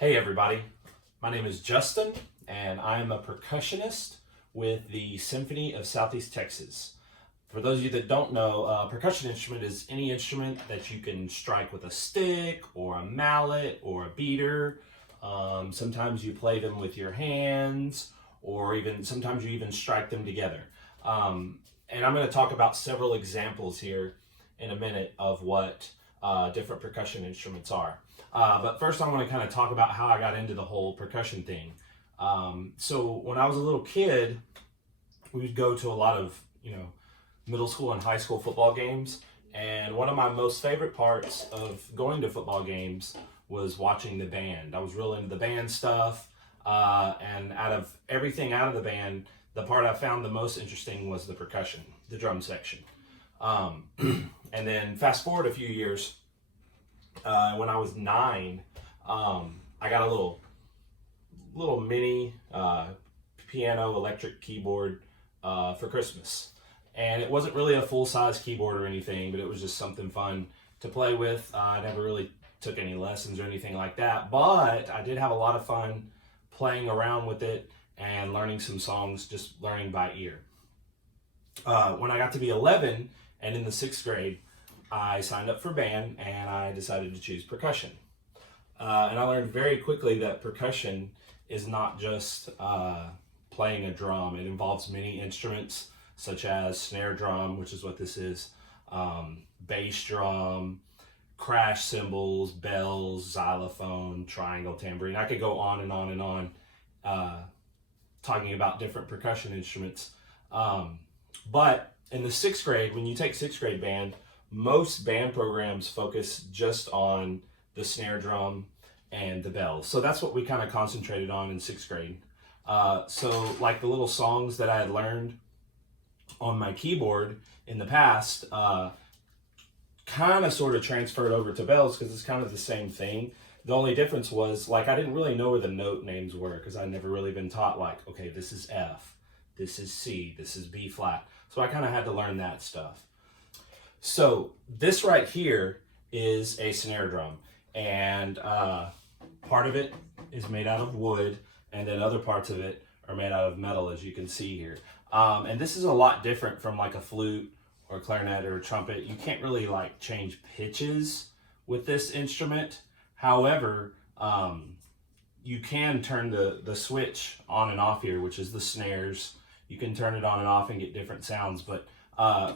Hey everybody, my name is Justin and I'm a percussionist with the Symphony of Southeast Texas. For those of you that don't know, a percussion instrument is any instrument that you can strike with a stick or a mallet or a beater. Sometimes you play them with your hands, or even sometimes you even strike them together. And I'm going to talk about several examples here in a minute of what different percussion instruments are. But first I want to kind of talk about how I got into the whole percussion thing. So when I was a little kid, we would go to a lot of, middle school and high school football games. And one of my most favorite parts of going to football games was watching the band. I was real into the band stuff. And out of everything out of the band, the part I found the most interesting was the percussion, the drum section. And then fast forward a few years, when I was 9, I got a little mini piano electric keyboard for Christmas. And it wasn't really a full-size keyboard or anything, but it was just something fun to play with. I never really took any lessons or anything like that, but I did have a lot of fun playing around with it and learning some songs, just learning by ear. When I got to be 11 and in the 6th grade, I signed up for band and I decided to choose percussion. And I learned very quickly that percussion is not just playing a drum. It involves many instruments such as snare drum, which is what this is, bass drum, crash cymbals, bells, xylophone, triangle, tambourine. I could go on and on and on talking about different percussion instruments. But in the 6th grade, when you take 6th grade band, most band programs focus just on the snare drum and the bells. So that's what we kind of concentrated on in 6th grade. So like the little songs that I had learned on my keyboard in the past, kind of sort of transferred over to bells because it's kind of the same thing. The only difference was, like, I didn't really know where the note names were because I'd never really been taught, like, okay, this is F, this is C, this is B flat. So I kind of had to learn that stuff. So this right here is a snare drum, and part of it is made out of wood, and then other parts of it are made out of metal, as you can see here. And this is a lot different from like a flute or a clarinet or a trumpet. You can't really like change pitches with this instrument. However, you can turn the switch on and off here, which is the snares. You can turn it on and off and get different sounds, but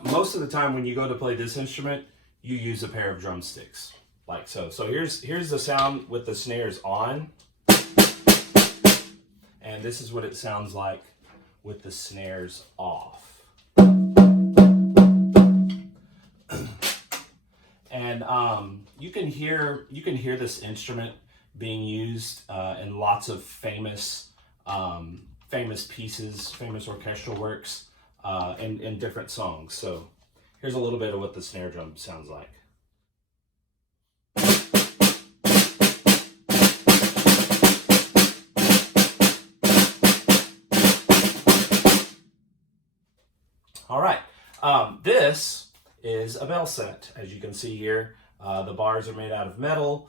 most of the time when you go to play this instrument, you use a pair of drumsticks, like so. So here's the sound with the snares on, and this is what it sounds like with the snares off. And you can hear this instrument being used in lots of famous pieces, famous orchestral works, in different songs. So here's a little bit of what the snare drum sounds like. All right, this is a bell set, as you can see here. The bars are made out of metal.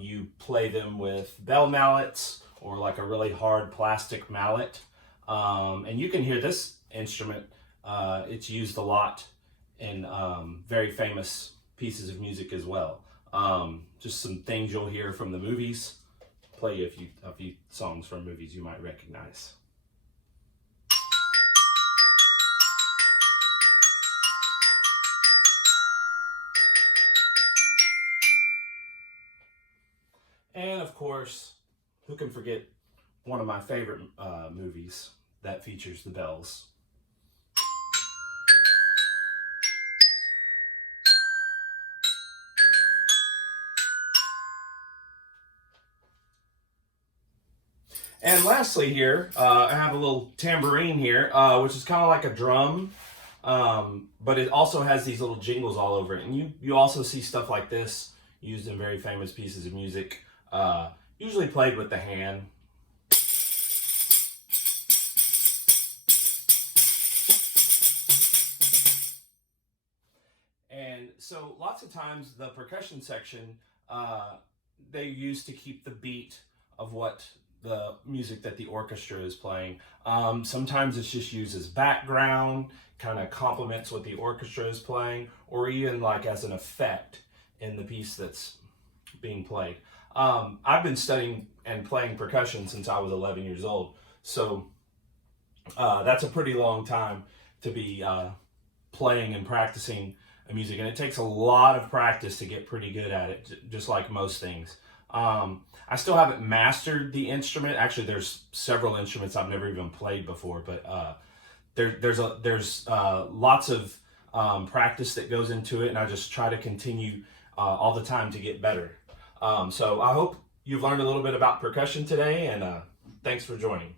You play them with bell mallets or like a really hard plastic mallet. And you can hear this instrument. It's used a lot in very famous pieces of music as well. Just some things you'll hear from the movies. Play you a few songs from movies you might recognize. And of course, who can forget one of my favorite movies that features the bells? And lastly here, I have a little tambourine here, which is kind of like a drum, but it also has these little jingles all over it. And you also see stuff like this used in very famous pieces of music, usually played with the hand. And so lots of times the percussion section, they use to keep the beat of what the music that the orchestra is playing. Sometimes it's just used as background, kind of complements what the orchestra is playing, or even like as an effect in the piece that's being played. I've been studying and playing percussion since I was 11 years old, so that's a pretty long time to be playing and practicing music, and it takes a lot of practice to get pretty good at it, just like most things. I still haven't mastered the instrument. Actually, there's several instruments I've never even played before, but there's lots of practice that goes into it, and I just try to continue all the time to get better. So I hope you've learned a little bit about percussion today, and thanks for joining.